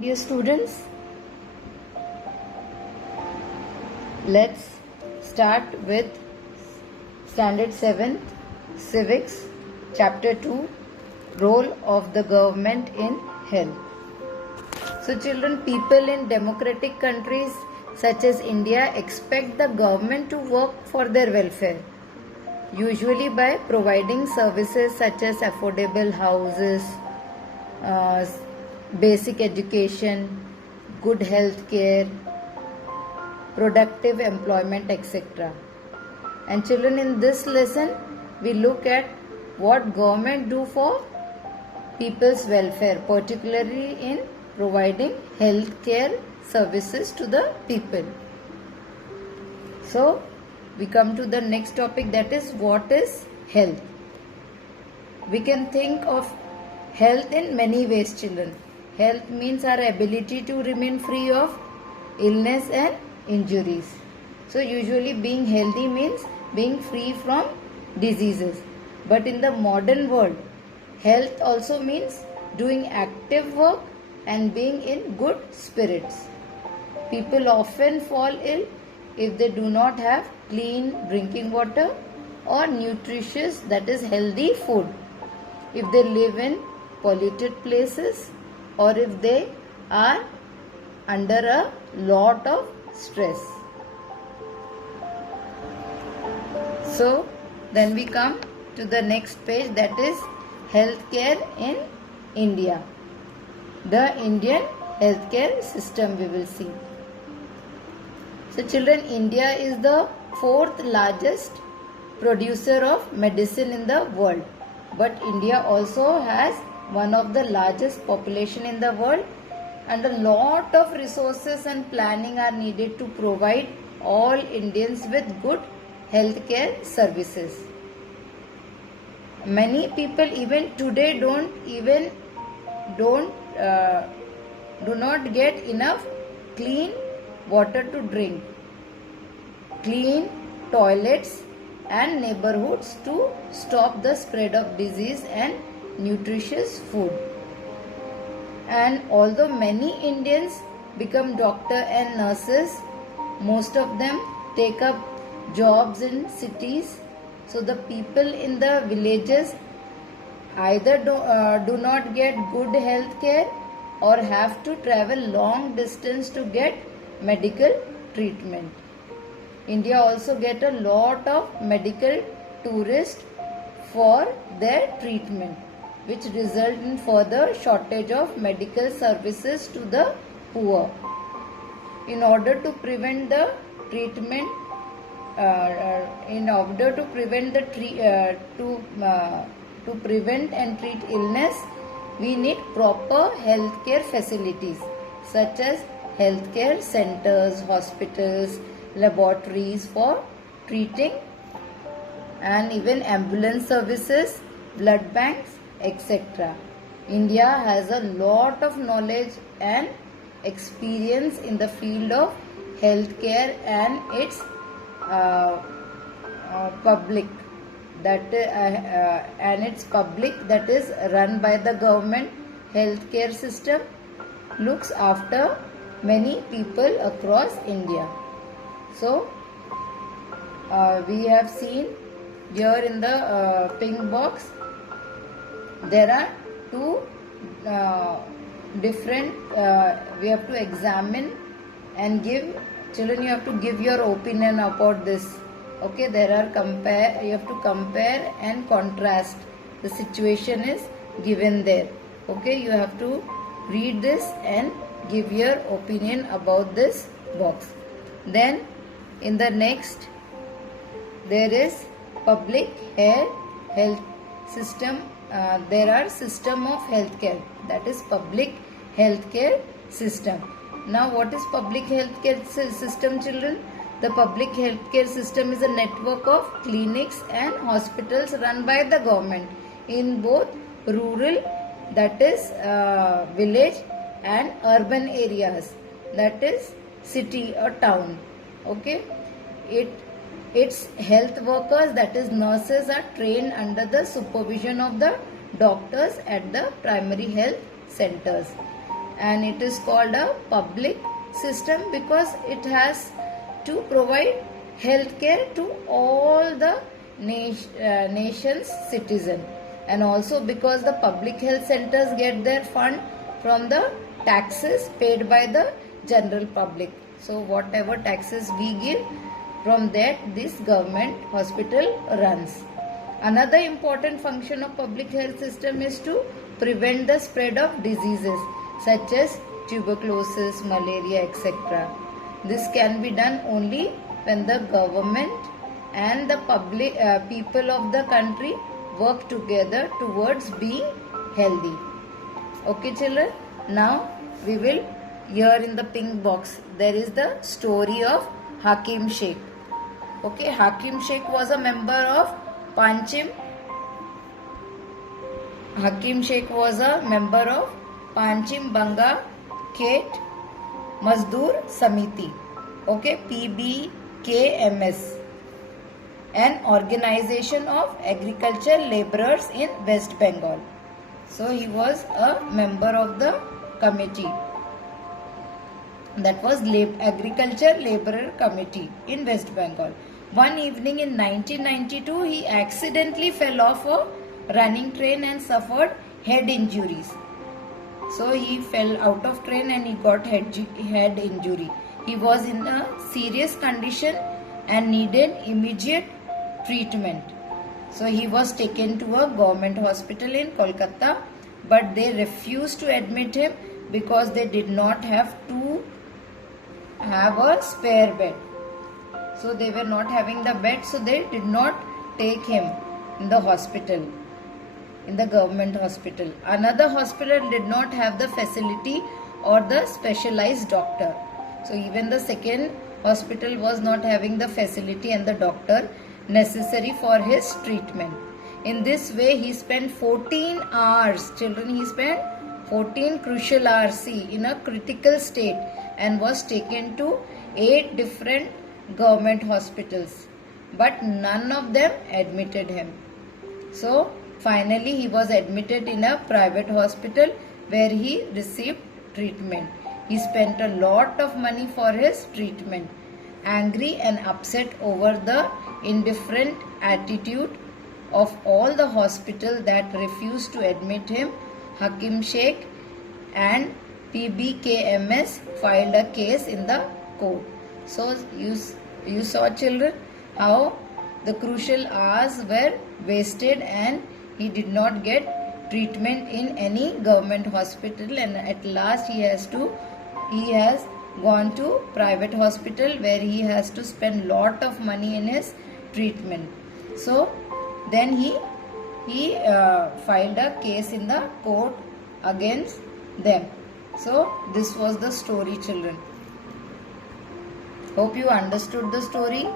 Dear students, let's start with Standard 7th Civics, Chapter 2, Role of the Government in Health. So children, people in democratic countries such as India expect the government to work for their welfare, usually by providing services such as affordable houses, basic education, good health care, productive employment, etc. And children, in this lesson we look at what government do for people's welfare, particularly in providing health care services to the people. So we come to the next topic, that is what is health. We can think of health in many ways, children. Health means our ability to remain free of illness and injuries. So usually being healthy means being free from diseases. But in the modern world, health also means doing active work and being in good spirits. People often fall ill if they do not have clean drinking water or nutritious, that is healthy food, if they live in polluted places, or if they are under a lot of stress. So then we come to the next page, that is healthcare in India. The Indian healthcare system we will see. So children, India is the fourth largest producer of medicine in the world. But India also has one of the largest population in the world, and a lot of resources and planning are needed to provide all Indians with good healthcare services. Many people even today do not get enough clean water to drink, clean toilets and neighborhoods to stop the spread of disease, and nutritious food. And although many Indians become doctor and nurses, most of them take up jobs in cities. So the people in the villages either do not get good health care or have to travel long distance to get medical treatment. India also get a lot of medical tourists for their treatment, which result in further shortage of medical services to the poor. In order to prevent the treatment, to prevent and treat illness, we need proper healthcare facilities such as healthcare centers, hospitals, laboratories for treating, and even ambulance services, blood banks, etc. India has a lot of knowledge and experience in the field of healthcare and its public that is run by the government. Healthcare system looks after many people across India. So we have seen here in the pink box, there are two different, we have to examine and give, children, you have to give your opinion about this. Okay, you have to compare and contrast. The situation is given there. Okay, you have to read this and give your opinion about this box. Then in the next, there is public health system. There are system of healthcare, that is public healthcare system. Now what is public healthcare system, children? The public healthcare system is a network of clinics and hospitals run by the government in both rural, that is village, and urban areas, that is city or town. Okay, its health workers, that is nurses, are trained under the supervision of the doctors at the primary health centers. and it is called a public system because it has to provide healthcare to all the nation's citizen, and also because the public health centers get their fund from the taxes paid by the general public. So whatever taxes we give, from that this government hospital runs. Another important function of public health system is to prevent the spread of diseases such as tuberculosis, malaria, etc. This can be done only when the government and the public people of the country work together towards being healthy. Okay children, now we will, here in the pink box there is the story of Hakim Sheikh. Okay, Hakim Sheikh was a member of Panchim. Hakim Sheikh was a member of Panchim Banga Khet Mazdoor Samiti. Okay, PBKMS, an organization of agriculture laborers in West Bengal. So he was a member of the committee, that was Agriculture Laborer Committee in West Bengal. One evening in 1992, he accidentally fell off a running train and suffered head injuries. So he fell out of train and he got head injury. He was in a serious condition and needed immediate treatment. So he was taken to a government hospital in Kolkata, but they refused to admit him because they did not have a spare bed. So they were not having the bed, so they did not take him in the hospital, in the government hospital. Another hospital did not have the facility or the specialized doctor. So even the second hospital was not having the facility and the doctor necessary for his treatment. In this way he spent 14 hours, children, he spent 14 crucial hours in a critical state and was taken to 8 different government hospitals, but none of them admitted him. So finally he was admitted in a private hospital where he received treatment. He spent a lot of money for his treatment. Angry and upset over the indifferent attitude of all the hospitals that refused to admit him, Hakim Sheikh and PBKMS filed a case in the court. So you saw, children, how the crucial hours were wasted and he did not get treatment in any government hospital, and at last he has gone to private hospital where he has to spend lot of money in his treatment. So then he filed a case in the court against them. So this was the story, children. Hope you understood the story.